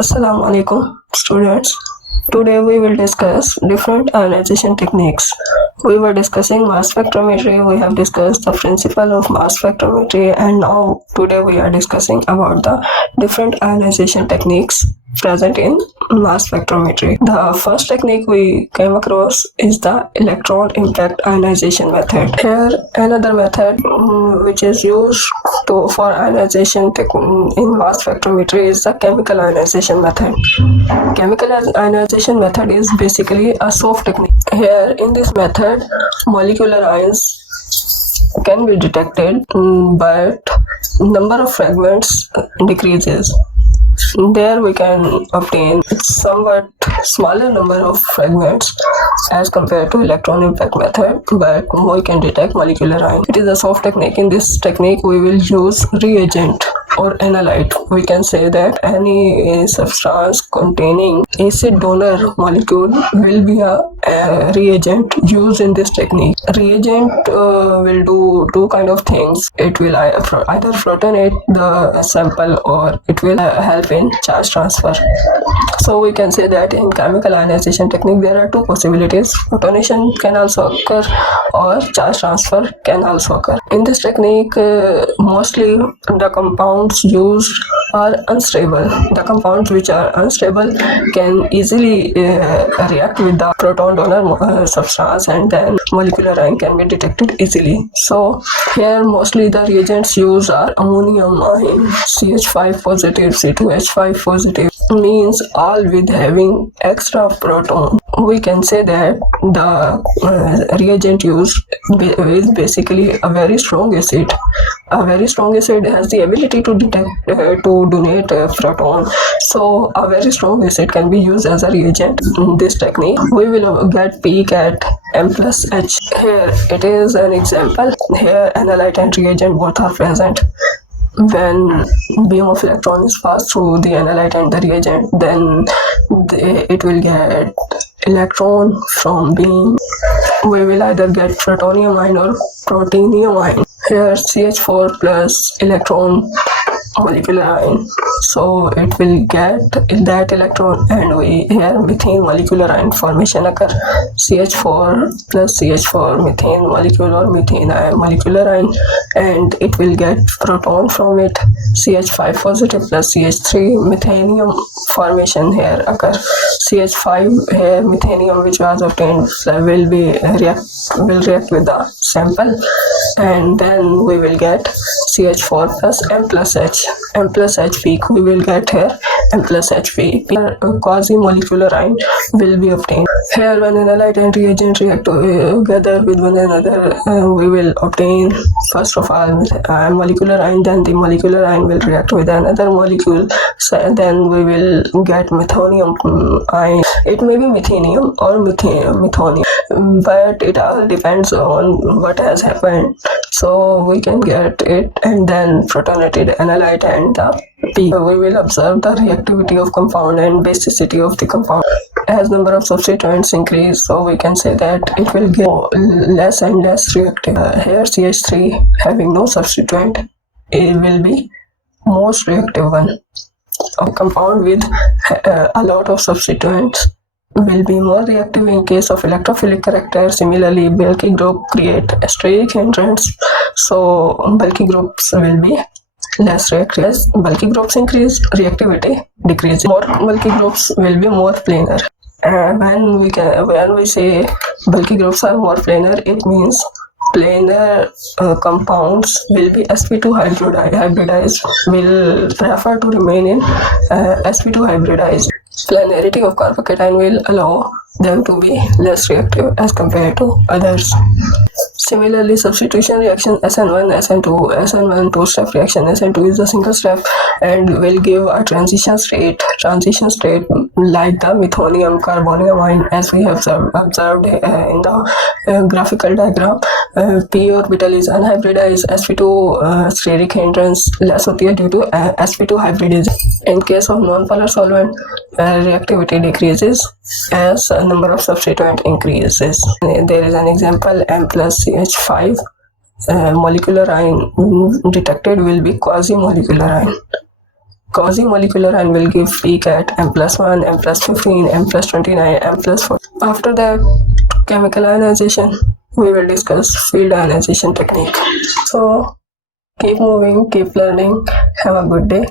Assalamu alaikum, students. Today we will discuss different ionization techniques. We were discussing mass spectrometry. We have discussed the principle of mass spectrometry, and now today we are discussing about the different ionization techniques present in mass spectrometry. The first technique we came across is the electron impact ionization method. Here another method which is used for ionization in mass spectrometry is the chemical ionization method. Chemical ionization method is basically a soft technique. Here in this method, molecular ions can be detected, but number of fragments decreases. There we can obtain somewhat smaller number of fragments as compared to electron impact method, but we can detect molecular ion. It is a soft technique. In this technique we will use reagent or analyte. We can say that any substance containing acid donor molecule will be a reagent used in this technique. Reagent will do two kind of things. It will either protonate the sample or it will help in charge transfer. So we can say that in chemical ionization technique there are two possibilities. Protonation can also occur or charge transfer can also occur. In this technique mostly the compounds used are unstable. The compounds which are unstable can easily react with the proton donor substance, and then molecular ion can be detected easily. So here mostly the reagents used are ammonium ion, CH5 positive, C2H5 positive, means all with having extra proton. We can say that the reagent used is basically a very strong acid. A very strong acid has the ability to detect to donate a proton. So a very strong acid can be used as a reagent. In this technique we will get peak at M plus H. Here it is an example. Here analyte and reagent both are present. When beam of electron is passed through the analyte and the reagent, then it will get electron from beam. We will either get protonium ion or protenium ion. Here CH4 plus electron molecular ion, so it will get that electron, and we here methane molecular ion formation occur. CH4 plus CH4 methane molecule or methane ion molecular ion, and it will get proton from it. CH5 positive plus CH3 methanium formation here occur. CH5 here methanium which was obtained will react with the sample, and then we will get CH4 plus M plus H. M plus H peak we will get here. M plus H peak. Quasi molecular ion will be obtained. Here when analyte and reagent react together with one another, we will obtain first of all molecular ion, then the molecular ion will react with another molecule, so then we will get methonium ion. It may be methanium or methonium, but it all depends on what has happened. So we can get it and then protonated analyte and the peak. We will observe the reactivity of compound and basicity of the compound. As number of substituents increase, so we can say that it will get less and less reactive. Here CH3 having no substituent, it will be most reactive one. A compound with a lot of substituents will be more reactive in case of electrophilic character. Similarly, bulky group create steric hindrance, so bulky groups will be less reactive. As bulky groups increase, reactivity decreases. More bulky groups will be more planar. When we say bulky groups are more planar, it means planar compounds will be sp2 hybridized, will prefer to remain in sp2 hybridized. Planarity of carbocation will allow them to be less reactive as compared to others. Similarly, substitution reaction SN1, SN2, SN1 two-step reaction, SN2 is a single step and will give a transition state like the methonium carbonium ion, as we have observed in the graphical diagram. P orbital is unhybridized, sp2 steric hindrance less होती है due to sp2 hybridization. In case of non-polar solvent, reactivity decreases as number of substituent increases. There is an example, M plus CH5 molecular ion detected will be quasi molecular ion. Quasi molecular and will give peak at M+1, M+15, M+29, M+4. After that, chemical ionization, we will discuss field ionization technique. So keep moving, keep learning. Have a good day.